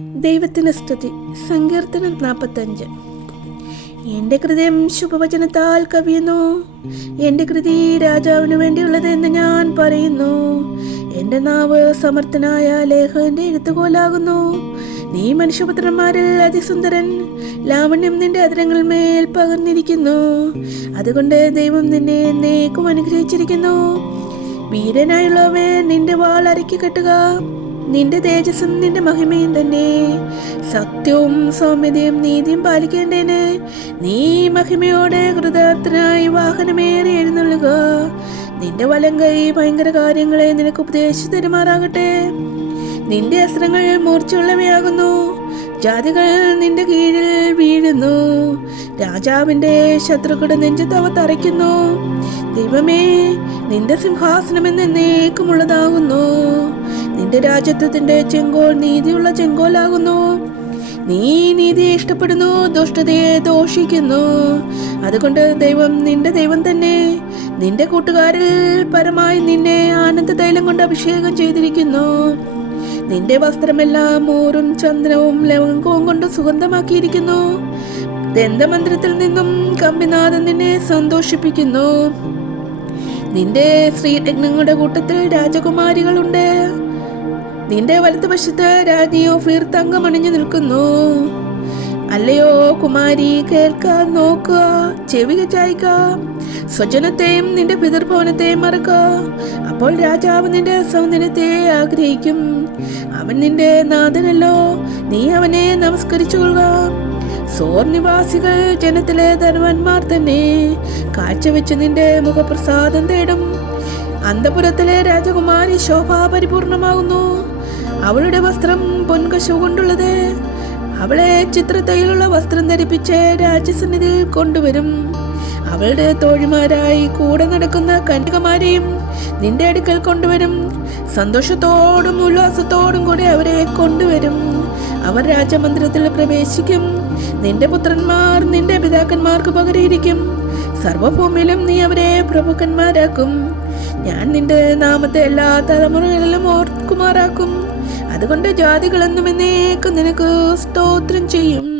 ദൈവത്തിന് സ്തുതി. സങ്കീർത്തനം 45. എൻ്റെ ഹൃദയം ശുഭവചനത്താൽ കവിയുന്നു. എൻ്റെ കൃതി രാജാവിന് വേണ്ടിയുള്ളത് എന്ന് ഞാൻ പറയുന്നു. എൻ്റെ നാവ് സമർത്ഥനായ ലേഖകന്റെ എഴുത്തുകോലാകുന്നു. നീ മനുഷ്യപുത്രന്മാരിൽ അതിസുന്ദരൻ, ലാവണ്യം നിന്റെ അതിരങ്ങളിന്മേൽ പകർന്നിരിക്കുന്നു. അതുകൊണ്ട് ദൈവം നിന്നെ എന്നേക്കും അനുഗ്രഹിച്ചിരിക്കുന്നു. വീരനായുള്ളവേ, നിന്റെ വാൾ അരക്കി കെട്ടുക. നിന്റെ തേജസ്സും നിന്റെ മഹിമയും തന്നെ. സത്യവും സൗമ്യതയും നീതിയും പാലിക്കേണ്ടേന് നീ മഹിമയോടെ കൃതാർത്ഥനായി വാഹനമേറി എഴുന്നള്ളുക. നിന്റെ വലം കൈ ഭയങ്കര കാര്യങ്ങളെ നിനക്ക് ഉപദേശിച്ചു തരുമാറാകട്ടെ. നിന്റെ അസ്ത്രങ്ങൾ മൂർച്ചയുള്ളവയാകുന്നു. ജാതികൾ നിന്റെ കീഴിൽ വീഴുന്നു. രാജാവിന്റെ ശത്രുക്കളുടെ നെഞ്ചത്ത് അവ തറയ്ക്കുന്നു. ദൈവമേ, നിന്റെ സിംഹാസനം എന്നേക്കുമുള്ളതാകുന്നു. നിന്റെ രാജ്യത്വത്തിന്റെ ചെങ്കോൽ നീതിയുള്ള ചെങ്കോലാകുന്നു. നീ നീതിയെ ഇഷ്ടപ്പെടുന്നു, ദുഷ്ടതയെ ദോഷിക്കുന്നു. അതുകൊണ്ട് ദൈവം നിന്റെ ദൈവം തന്നെ. നിന്റെ കൂട്ടുകാരിൽ പരമായി നിന്നെ ആനന്ദ തൈലം കൊണ്ട് അഭിഷേകം ചെയ്തിരിക്കുന്നു. നിന്റെ വസ്ത്രമെല്ലാം മൂറും ചന്ദനവും ലവംഗവും കൊണ്ട് സുഗന്ധമാക്കിയിരിക്കുന്നു. ദന്തമന്ത്രത്തിൽ നിന്നും കമ്പിനാഥം നിന്നെ സന്തോഷിപ്പിക്കുന്നു. നിന്റെ സ്ത്രീരത്നങ്ങളുടെ കൂട്ടത്തിൽ രാജകുമാരികളുണ്ട്. നിന്റെ വലതുവശത്ത് രാജ്ഞി ഓഫീർ തങ്കമണിഞ്ഞു നിൽക്കുന്നു. അല്ലയോ കുമാരി, കേൾക്കാൻ നോക്കുക, ചെവി ചായ്ക്ക. സ്വജനത്തെയും നിന്റെ പിതൃഭവനത്തെയും മറക്കുക. അപ്പോൾ രാജാവ് നിന്റെ സൗന്ദര്യത്തെ ആഗ്രഹിക്കും. അവൻ നിന്റെ നാഥനല്ലോ, നീ അവനെ നമസ്കരിച്ചുകൊള്ളുക. സോർ നിവാസികൾ ജനത്തിലെ ധനവാന്മാർ തന്നെ. കാഴ്ചവെച്ച് നിന്റെ മുഖപ്രസാദം തേടും. അന്തപുരത്തിലെ രാജകുമാരി ശോഭാപരിപൂർണമാകുന്നു. അവളുടെ വസ്ത്രം പൊൻകശു കൊണ്ടുള്ളത്. അവളെ ചിത്രത്തയിലുള്ള വസ്ത്രം ധരിപ്പിച്ച് രാജ്യസന്നിധിയിൽ കൊണ്ടുവരും. അവളുടെ തോഴിമാരായി കൂടെ നടക്കുന്ന കന്യകമാരെയും നിന്റെ അടുക്കൽ കൊണ്ടുവരും. സന്തോഷത്തോടും ഉല്ലാസത്തോടും കൂടി അവരെ കൊണ്ടുവരും. അവർ രാജമന്ദിരത്തിൽ പ്രവേശിക്കും. നിന്റെ പുത്രന്മാർ നിന്റെ പിതാക്കന്മാർക്ക് പകരയിരിക്കും. സർവഭൂമിയിലും നീ അവരെ പ്രഭുക്കന്മാരാക്കും. ഞാൻ നിന്റെ നാമത്തെ എല്ലാ തലമുറകളിലും ഓർക്കുമാറാക്കും. അതുകൊണ്ട് ജാതികളെന്നും എന്നേക്കും നിനക്ക് സ്തോത്രം ചെയ്യും.